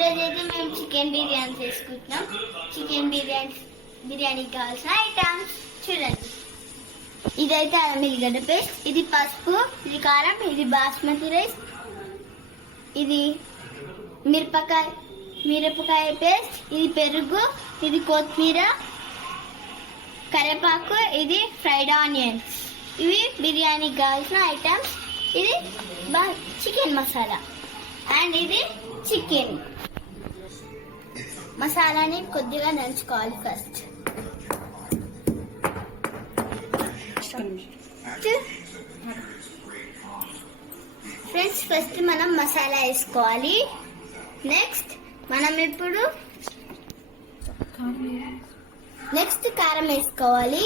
ఈరోజు అయితే మేము చికెన్ బిర్యానీ చేసుకుంటున్నాం. చికెన్ బిర్యానీకి కావాల్సిన ఐటమ్స్ చూడండి. ఇదైతే అల్లం ఎల్లిగడ్డ పేస్ట్, ఇది పసుపు, ఇది కారం, ఇది బాస్మతి రైస్, ఇది మిరపకాయ పేస్ట్, ఇది పెరుగు, ఇది కొత్తిమీర, కరివేపాకు, ఇది ఫ్రైడ్ ఆనియన్స్. ఇవి బిర్యానీకి కావాల్సిన ఐటమ్స్. ఇది చికెన్ మసాలా అండ్ ఇది చికెన్ మసాలాని కొద్దిగా నంచుకోవాలి. ఫస్ట్ మనం మసాలా వేసుకోవాలి. నెక్స్ట్ కారం వేసుకోవాలి.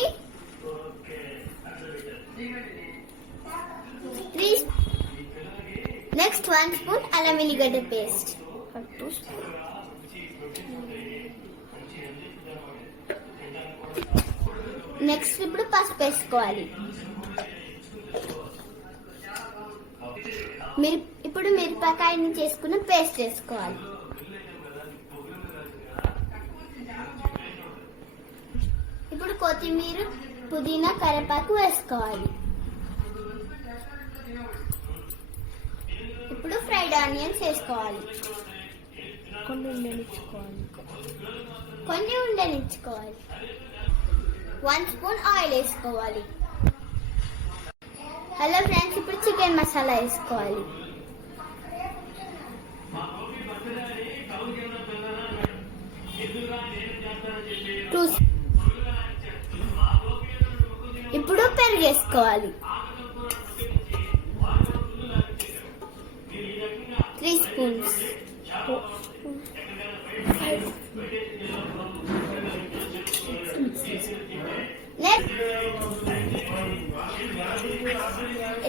నెక్స్ట్ 1 స్పూన్ అల్లం ఎల్లిగడ్డ పేస్ట్. నెక్స్ట్ ఇప్పుడు పసుపు వేసుకోవాలి. ఇప్పుడు మిరపకాయని చేసుకున్న పేస్ట్ వేసుకోవాలి. ఇప్పుడు కొత్తిమీర, పుదీనా, కరివేపాకు వేసుకోవాలి. ఇప్పుడు ఫ్రైడ్ ఆనియన్స్ వేసుకోవాలి. కొన్ని ఉండనిచ్చుకోవాలి. 1 స్పూన్ ఆయిల్ వేసుకోవాలి. హలో ఫ్రెండ్స్, ఇప్పుడు చికెన్ మసాలా వేసుకోవాలి. ఇప్పుడు పెరుగు వేసుకోవాలి. 3 స్పూన్స్.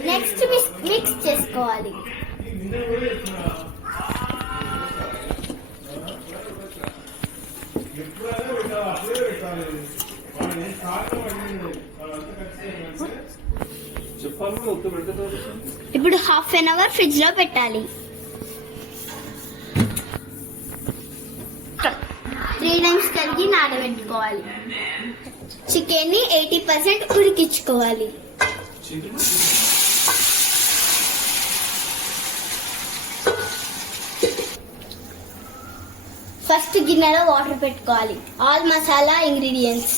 నెక్స్ట్ మిక్స్ చేసుకోవాలి. ఇప్పుడు 1/2 అవర్ ఫ్రిడ్జ్ లో పెట్టాలి. 3 టైమ్స్ కడిగి నానబెట్టుకోవాలి. చికెన్ ని 80% ఉడికించుకోవాలి. ఫస్ట్ గిన్నెలో వాటర్ పెట్టుకోవాలి. ఆల్ మసాలా ఇంగ్రీడియంట్స్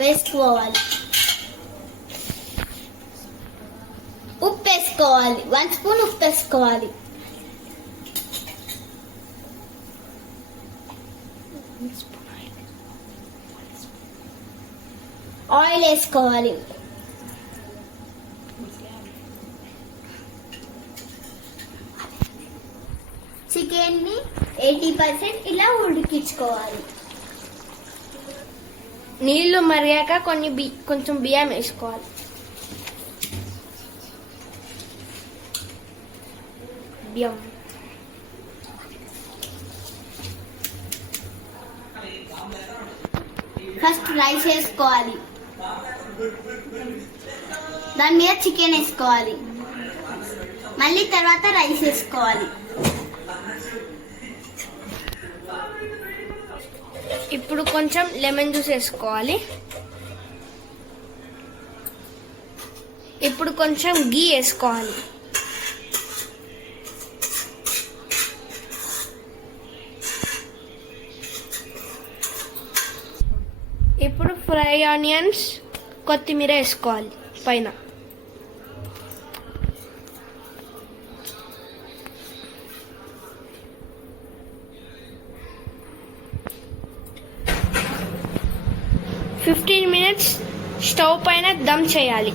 వేసుకోవాలి. ఉప్పు వేసుకోవాలి. 1 స్పూన్ ఉప్పు వేసుకోవాలి. ఆయిల్ వేసుకోవాలి. చికెన్ ని 80% ఇలా ఉడికించుకోవాలి. నీళ్లు మరిగాక కొంచెం బియ్యం వేసుకోవాలి. ఫస్ట్ రైస్ వేసుకోవాలి. దాని మీద చికెన్ వేసుకోవాలి. మళ్ళీ తర్వాత రైస్ వేసుకోవాలి. ఇప్పుడు కొంచెం లెమన్ జ్యూస్ వేసుకోవాలి. ఇప్పుడు కొంచెం గీ వేసుకోవాలి. ఇప్పుడు ఫ్రై ఆనియన్స్, కొత్తిమీర వేసుకోవాలి పైన. $15 minutes స్టవ్ పైన దమ్ చేయాలి.